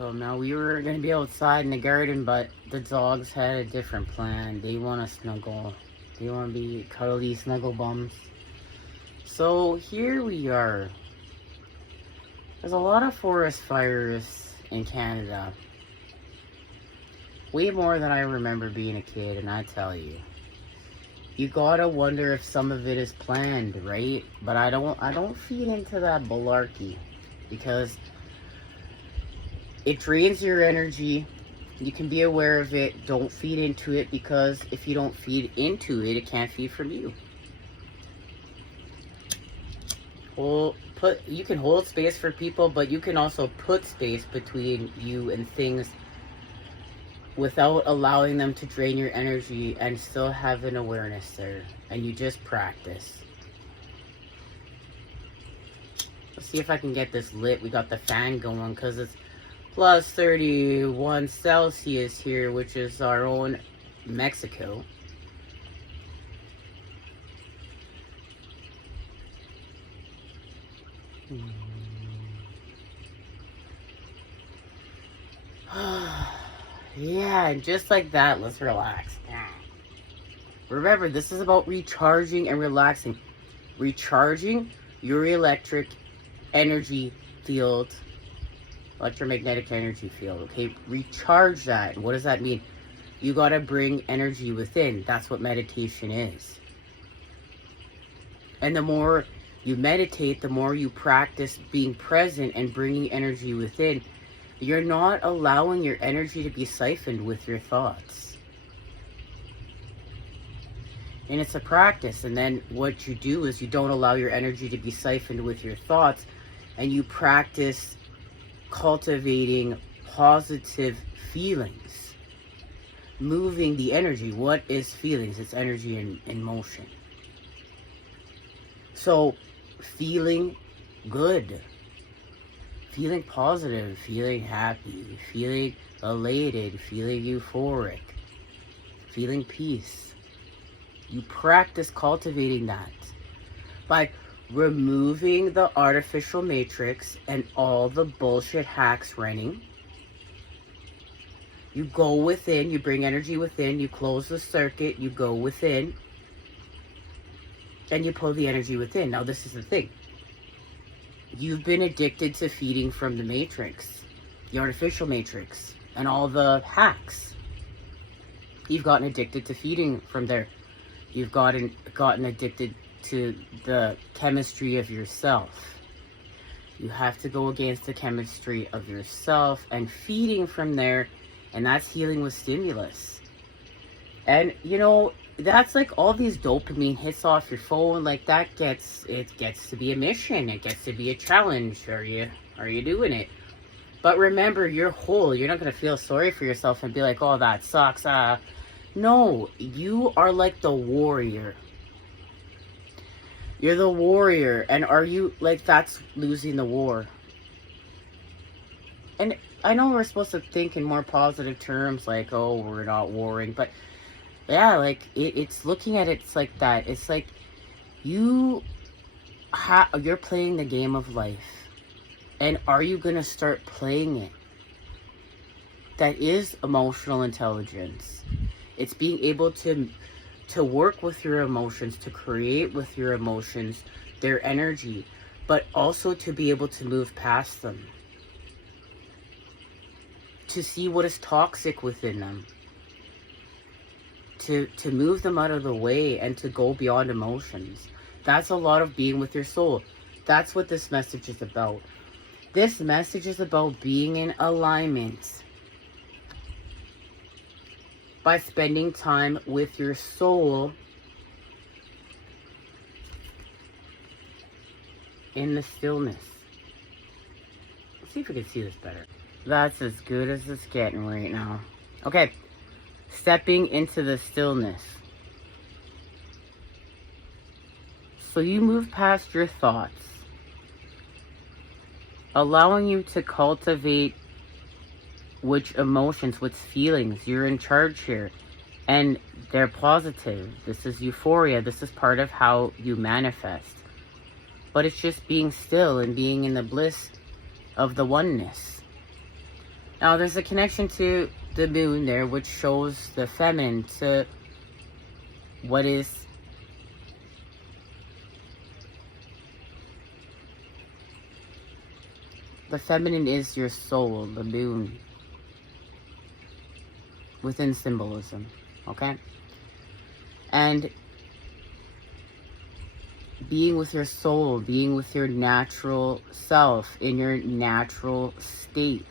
welcome. Now, we were going to be outside in the garden, but the dogs had a different plan. They want to snuggle. They want to be cuddly snuggle bums. So, here we are. There's a lot of forest fires in Canada. Way more than I remember being a kid, and I tell you. You gotta wonder if some of it is planned, right? But I don't feed into that malarkey, because it drains your energy. You can be aware of it. Don't feed into it, because if you don't feed into it, it can't feed from you. You can hold space for people, but you can also put space between you and things without allowing them to drain your energy, and still have an awareness there. And you just practice. Let's see if I can get this lit. We got the fan going because it's plus 31 Celsius here, which is our own Mexico. Yeah, and just like that, let's relax. Remember, this is about recharging and relaxing. Recharging your electric energy field, electromagnetic energy field, okay? Recharge that. What does that mean? You gotta bring energy within. That's what meditation is. And the more you meditate, the more you practice being present and bringing energy within. You're not allowing your energy to be siphoned with your thoughts. And it's a practice. And then what you do is you don't allow your energy to be siphoned with your thoughts, and you practice cultivating positive feelings. Moving the energy. What is feelings? It's energy in motion. So, feeling good. Feeling positive, feeling happy, feeling elated, feeling euphoric, feeling peace. You practice cultivating that by removing the artificial matrix and all the bullshit hacks running. You go within, you bring energy within, you close the circuit, you go within, and you pull the energy within. Now, this is the thing. You've been addicted to feeding from the matrix, the artificial matrix, and all the hacks. You've gotten addicted to feeding from there. You've gotten addicted to the chemistry of yourself. You have to go against the chemistry of yourself and feeding from there, and that's healing with stimulus. And, you know, that's like all these dopamine hits off your phone, like it gets to be a mission, it gets to be a challenge. Are you doing it? But remember, you're whole. You're not going to feel sorry for yourself and be like, oh, that sucks. No, you are like the warrior. You're the warrior. And are you like, that's losing the war? And I know we're supposed to think in more positive terms, like, oh, we're not warring, but yeah, like, it's looking at it like that. It's like you're playing the game of life. And are you going to start playing it? That is emotional intelligence. It's being able to work with your emotions, to create with your emotions, their energy, but also to be able to move past them. To see what is toxic within them. To move them out of the way and to go beyond emotions. That's a lot of being with your soul. That's what this message is about. This message is about being in alignment. By spending time with your soul in the stillness. Let's see if we can see this better. That's as good as it's getting right now. Okay. Stepping into the stillness. So you move past your thoughts, allowing you to cultivate which emotions, which feelings. You're in charge here, and they're positive. This is euphoria. This is part of how you manifest. But it's just being still and being in the bliss of the oneness. Now, there's a connection to the moon there, which shows the feminine to what is the feminine is your soul, the moon, within symbolism, okay? And being with your soul, being with your natural self, in your natural state.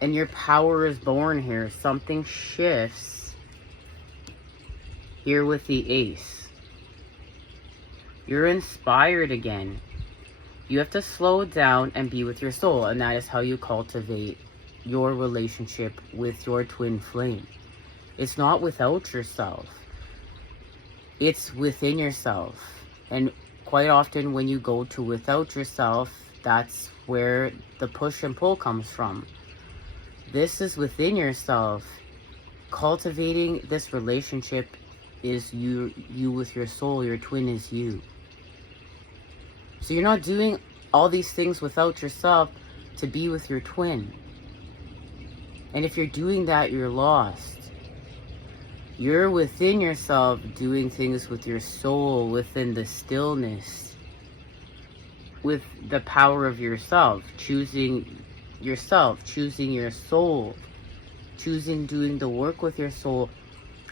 And your power is born here. Something shifts here with the ace. You're inspired again. You have to slow down and be with your soul. And that is how you cultivate your relationship with your twin flame. It's not without yourself. It's within yourself. And quite often when you go to without yourself, that's where the push and pull comes from. This is within yourself. Cultivating this relationship is you with your soul. Your twin is you. So you're not doing all these things without yourself to be with your twin. And if you're doing that, you're lost. You're within yourself doing things with your soul, within the stillness, with the power of yourself, choosing yourself, choosing your soul, choosing doing the work with your soul,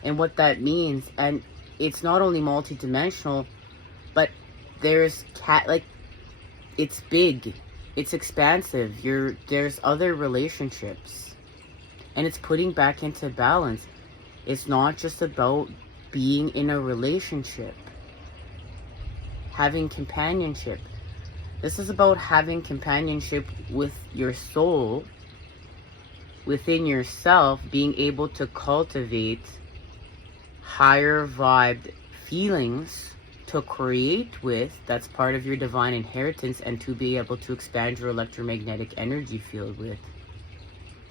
and what that means. And it's not only multidimensional, but there's it's big, it's expansive. There's other relationships, and it's putting back into balance. It's not just about being in a relationship, having companionship. This is about having companionship with your soul, within yourself, being able to cultivate higher vibed feelings to create with. That's part of your divine inheritance, and to be able to expand your electromagnetic energy field with.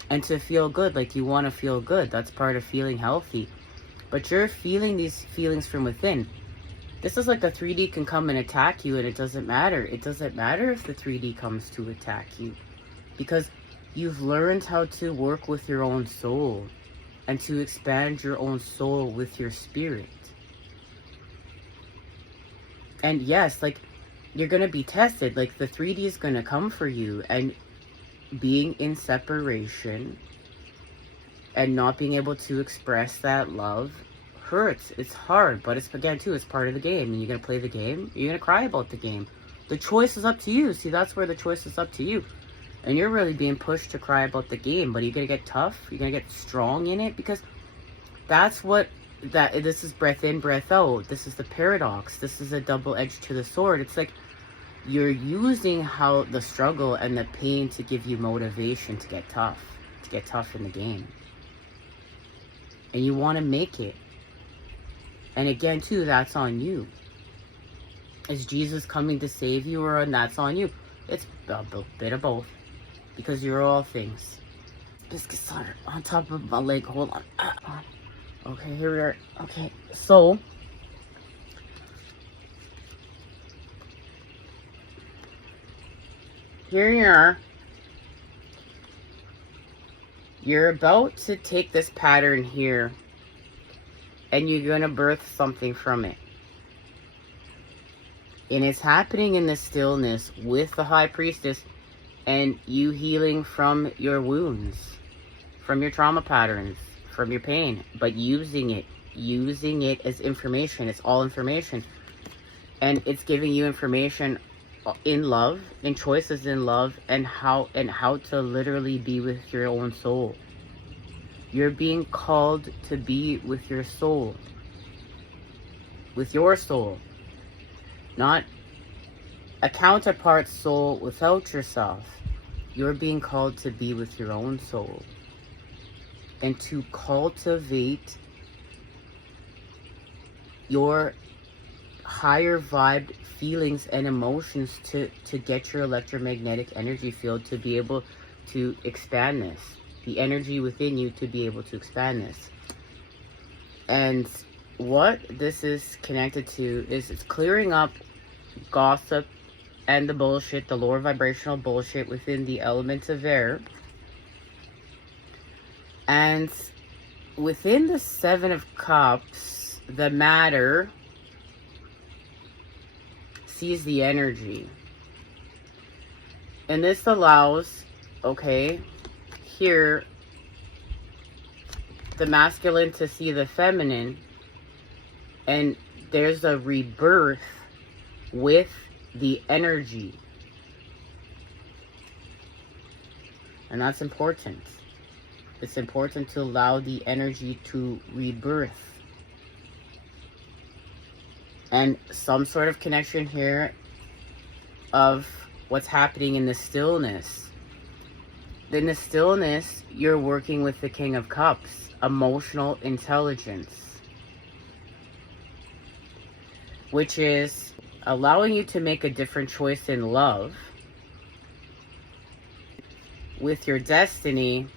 And to feel good, like you want to feel good. That's part of feeling healthy. But you're feeling these feelings from within. This is like the 3D can come and attack you, and it doesn't matter. It doesn't matter if the 3D comes to attack you. Because you've learned how to work with your own soul. And to expand your own soul with your spirit. And yes, like, you're going to be tested. Like, the 3D is going to come for you. And being in separation and not being able to express that love hurts. It's hard, but it's, again, too, it's part of the game. And you're going to play the game. You're going to cry about the game. The choice is up to you. See, that's where the choice is up to you. And you're really being pushed to cry about the game. But you're going to get tough. You're going to get strong in it. Because that's what this is breath in, breath out. This is the paradox. This is a double edge to the sword. It's like you're using how the struggle and the pain to give you motivation to get tough in the game. And you want to make it. And again, too, that's on you. Is Jesus coming to save you, or that's on you? It's a bit of both. Because you're all things. Biscuit solder on top of my leg. Hold on. Okay, here we are. Okay, so here you are. You're about to take this pattern here, and you're going to birth something from it. And it's happening in the stillness with the High Priestess, and you healing from your wounds, from your trauma patterns, from your pain, but using it as information. It's all information. And it's giving you information in love, in choices in love, and how to literally be with your own soul. You're being called to be with your soul. With your soul. Not a counterpart soul without yourself. You're being called to be with your own soul. And to cultivate your higher vibe feelings and emotions to get your electromagnetic energy field to be able to expand this. The energy within you to be able to expand this. And what this is connected to is it's clearing up gossip and the bullshit, the lower vibrational bullshit within the elements of air. And within the Seven of Cups, the matter sees the energy. And this allows, okay, here, the masculine to see the feminine. And there's a rebirth with the energy. And that's important. It's important to allow the energy to rebirth. And some sort of connection here of what's happening in the stillness. In the stillness, you're working with the King of Cups, emotional intelligence, which is allowing you to make a different choice in love. With your destiny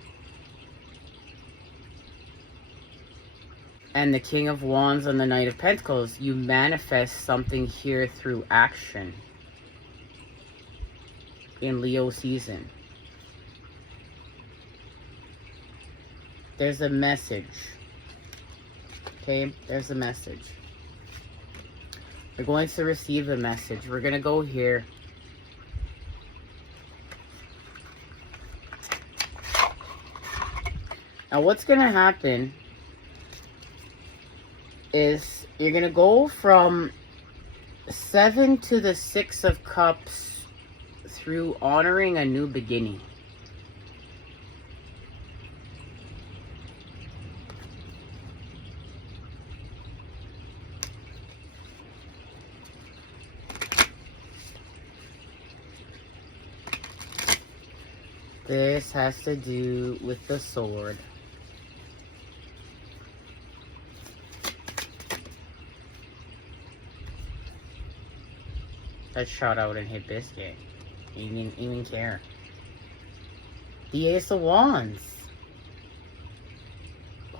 and the King of Wands and the Knight of Pentacles, you manifest something here through action in Leo season. There's a message. Okay, there's a message. We're going to receive a message. We're going to go here. Now what's going to happen is you're going to go from 7 to the 6 of Cups through honoring a new beginning. This has to do with the sword. That shot out and hit Biscuit. He didn't even care. The Ace of Wands.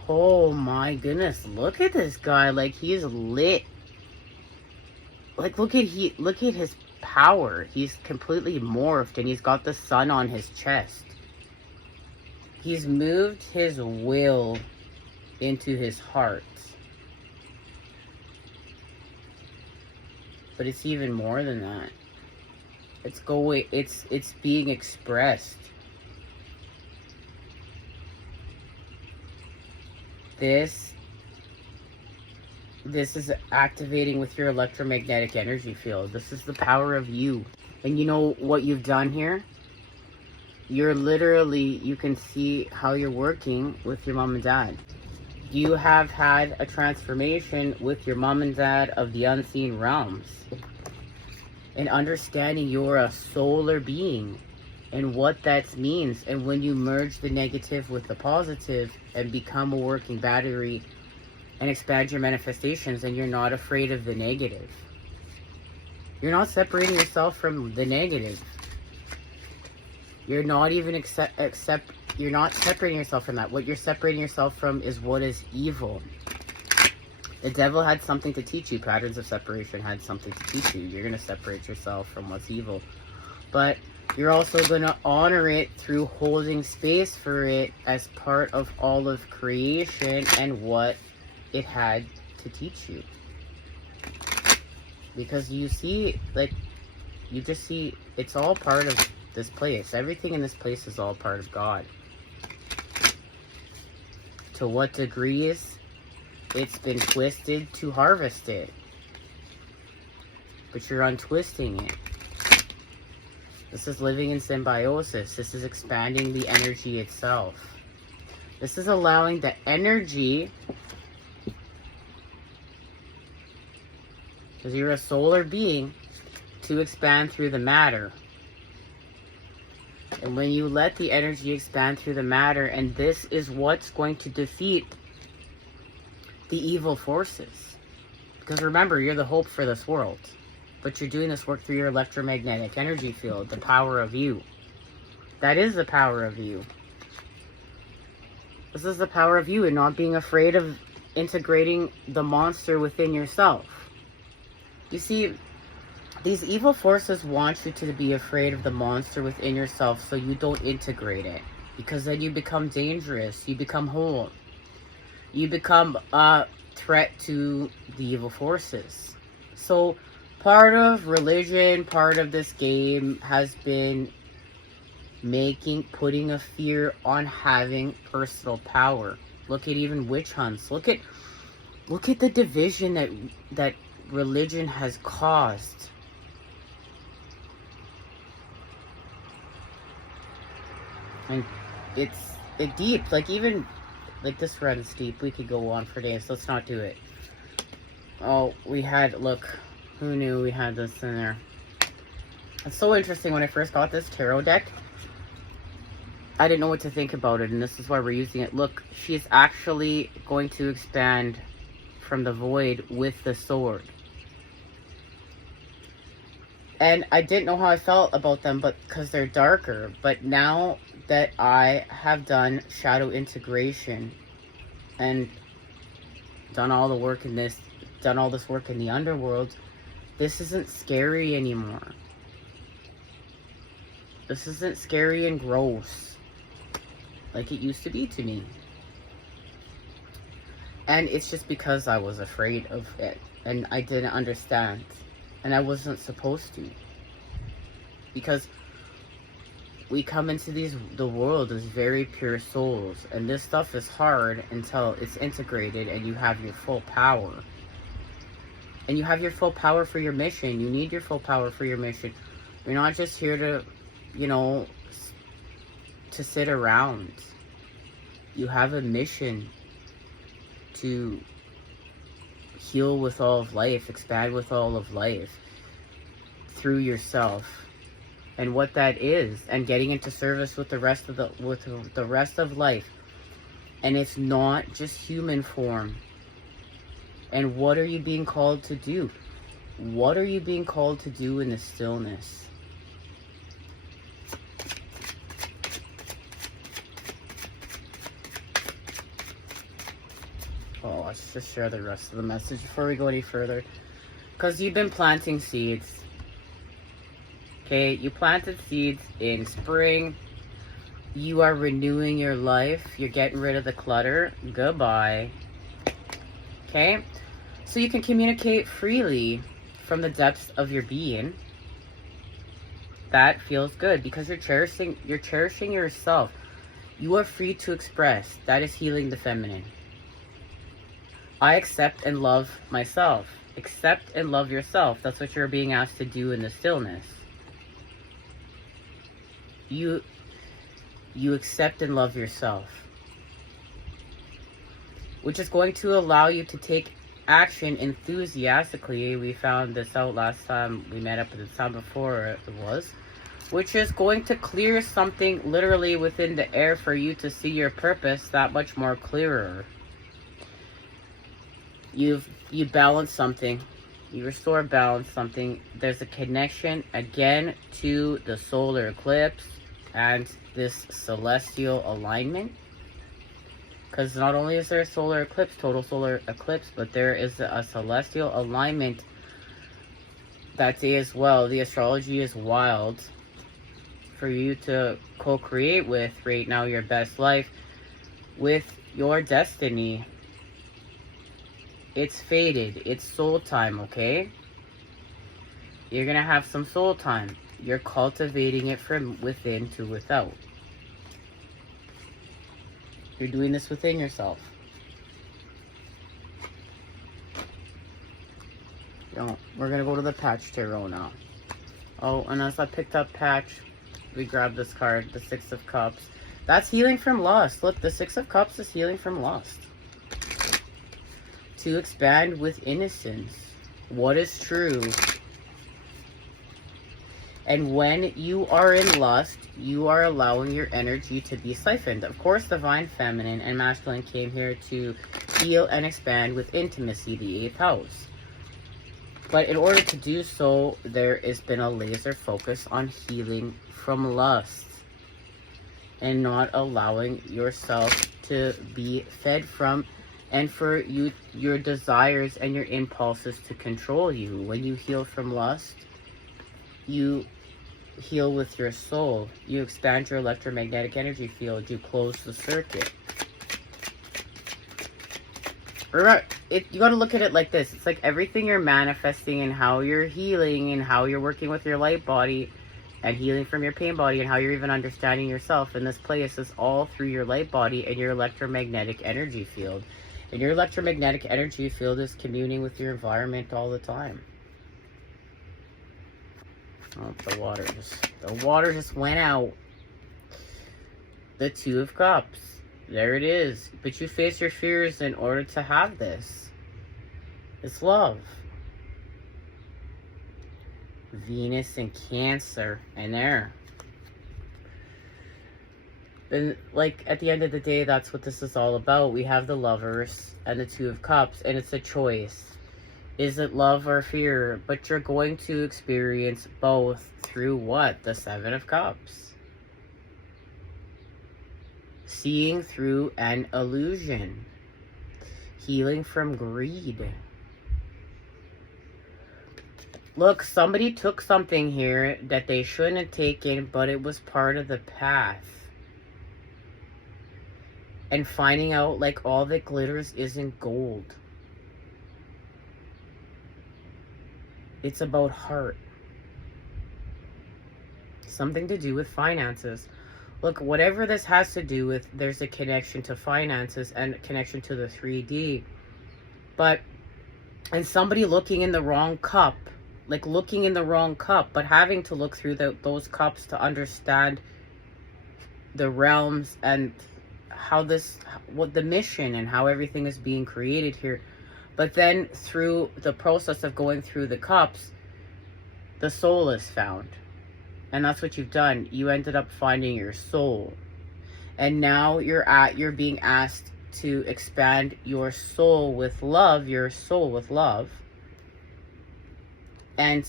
Oh my goodness, look at this guy. Like, he's lit. Like, look at his power. He's completely morphed and he's got the sun on his chest. He's moved his will into his heart. But it's even more than that. It's being expressed. This is activating with your electromagnetic energy field. This is the power of you. And you know what you've done here? You're literally, you can see how you're working with your mom and dad. You have had a transformation with your mom and dad of the unseen realms. And understanding you're a solar being and what that means. And when you merge the negative with the positive and become a working battery and expand your manifestations, and you're not afraid of the negative. You're not separating yourself from the negative. You're not even you're not separating yourself from that. What you're separating yourself from is what is evil. The devil had something to teach you. Patterns of separation had something to teach you. You're going to separate yourself from what's evil. But you're also going to honor it through holding space for it as part of all of creation and what it had to teach you. Because you see, like, you just see, it's all part of this place. Everything in this place is all part of God. To what degrees it's been twisted to harvest it. But you're untwisting it. This is living in symbiosis. This is expanding the energy itself. This is allowing the energy, because you're a solar being, to expand through the matter. And when you let the energy expand through the matter, and this is what's going to defeat the evil forces. Because remember, you're the hope for this world. But you're doing this work through your electromagnetic energy field, the power of you. That is the power of you. This is the power of you, and not being afraid of integrating the monster within yourself. You see, these evil forces want you to be afraid of the monster within yourself so you don't integrate it. because then you become dangerous. You become whole. You become a threat to the evil forces. So part of religion, part of this game has been putting a fear on having personal power. Look at even witch hunts. Look at the division that religion has caused. And it's deep. Like, even like this runs deep. We could go on for days. Let's not do it. Oh, we had, look, who knew we had this in there? It's so interesting. When I first got this tarot deck, I didn't know what to think about it, and this is why we're using it. Look, she's actually going to expand from the void with the sword. And I didn't know how I felt about them, but because they're darker. But now that I have done shadow integration and done all the work in this, done all this work in the underworld, this isn't scary anymore. This isn't scary and gross like it used to be to me. And it's just because I was afraid of it and I didn't understand. And I wasn't supposed to. Because we come into the world as very pure souls. And this stuff is hard until it's integrated and you have your full power. And you have your full power for your mission. You need your full power for your mission. You're not just here to, you know, to sit around. You have a mission to heal with all of life, expand with all of life through yourself, and what that is, and getting into service with the rest of life. And it's not just human form. And what are you being called to do? What are you being called to do in the stillness? Oh, let's just share the rest of the message before we go any further. Because you've been planting seeds. Okay, you planted seeds in spring. You are renewing your life. You're getting rid of the clutter. Goodbye. Okay? So you can communicate freely from the depths of your being. That feels good because you're cherishing yourself. You are free to express. That is healing the feminine. I accept and love myself. Accept and love yourself. That's what you're being asked to do in the stillness. You accept and love yourself, which is going to allow you to take action enthusiastically. We found this out last time we met up at the time before it was, which is going to clear something literally within the air for you to see your purpose that much more clearer. You balance something. You restore balance something. There's a connection again to the solar eclipse and this celestial alignment. Because not only is there a solar eclipse, total solar eclipse, but there is a celestial alignment that day as well. The astrology is wild for you to co-create with right now your best life with your destiny. It's fated. It's soul time, okay? You're going to have some soul time. You're cultivating it from within to without. You're doing this within yourself. We're going to go to the patch tarot now. Oh, and as I picked up patch, we grabbed this card, the Six of Cups. That's healing from lust. Look, the Six of Cups is healing from lust. To expand with innocence. What is true? And when you are in lust, you are allowing your energy to be siphoned. Of course, divine feminine and masculine came here to heal and expand with intimacy, the 8th house. But in order to do so, there has been a laser focus on healing from lust. And not allowing yourself to be fed from, and for your desires and your impulses to control you. When you heal from lust, you heal with your soul. You expand your electromagnetic energy field. You close the circuit. Remember, you got to look at it like this. It's like everything you're manifesting and how you're healing and how you're working with your light body and healing from your pain body and how you're even understanding yourself in this place is all through your light body and your electromagnetic energy field. And your electromagnetic energy field is communing with your environment all the time. Oh, the water just went out. The Two of Cups. There it is. But you face your fears in order to have this. It's love. Venus and Cancer and there. And like at the end of the day, that's what this is all about. We have the Lovers and the Two of Cups, and it's a choice. Is it love or fear? But you're going to experience both through what? The Seven of Cups. Seeing through an illusion. Healing from greed. Look, somebody took something here that they shouldn't have taken, but it was part of the path. And finding out like all that glitters isn't gold. It's about heart. Something to do with finances. Look, whatever this has to do with, there's a connection to finances and a connection to the 3D. But, and somebody looking in the wrong cup, like looking in the wrong cup, but having to look through those cups to understand the realms and how this, what the mission and how everything is being created here. But then through the process of going through the cups, the soul is found. And that's what you've done. You ended up finding your soul. And now you're being asked to expand your soul with love, And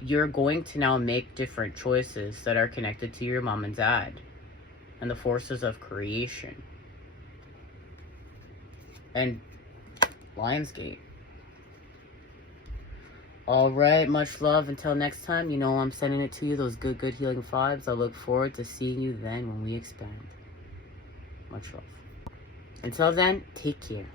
you're going to now make different choices that are connected to your mom and dad and the forces of creation. And Lionsgate. Alright, much love. Until next time, you know I'm sending it to you, those good healing vibes. I look forward to seeing you then when we expand. Much love. Until then, take care.